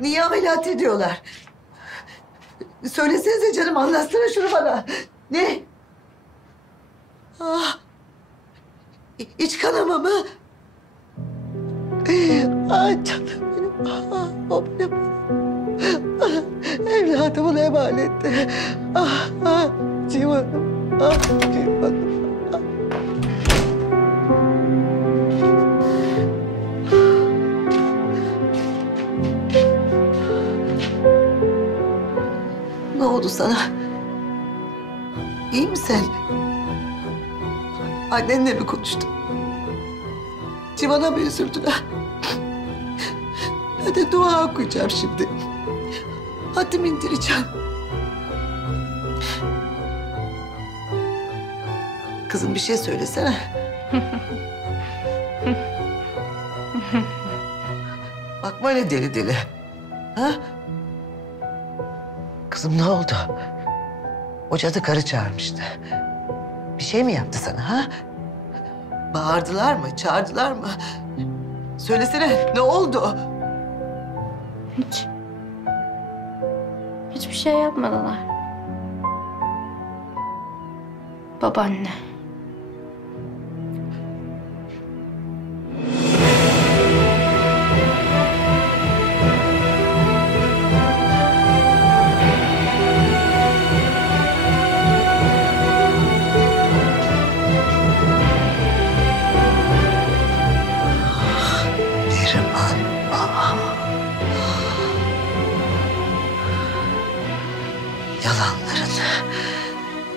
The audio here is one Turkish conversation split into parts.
Niye ameliyat ediyorlar? Söylesenize canım anlatsana şunu bana. Ne? Ah. İ- İç kanama mı? Ay canım benim. Ah, o benim. Ah, Evladımın emaneti. Ah, ah, civanım. Ah, civanım. Oldu sana? İyi misin? Annenle mi konuştun? Civan'a mı üzüldüler? Ben de dua okuyacağım şimdi. Hatim indireceğim. Kızım bir şey söylesene. Bakma öyle deli deli. Ha? Kızım ne oldu? O cadı karı çağırmıştı. Bir şey mi yaptı sana ha? Bağırdılar mı, çağırdılar mı? Söylesene ne oldu? Hiç. Hiçbir şey yapmadılar. Babaanne. Yalanların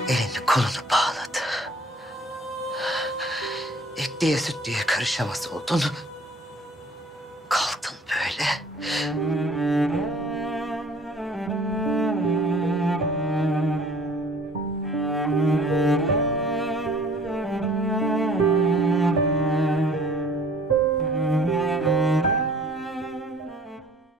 elini kolunu bağladı. Etliye sütlüye karışamaz oldun. Kaldın böyle.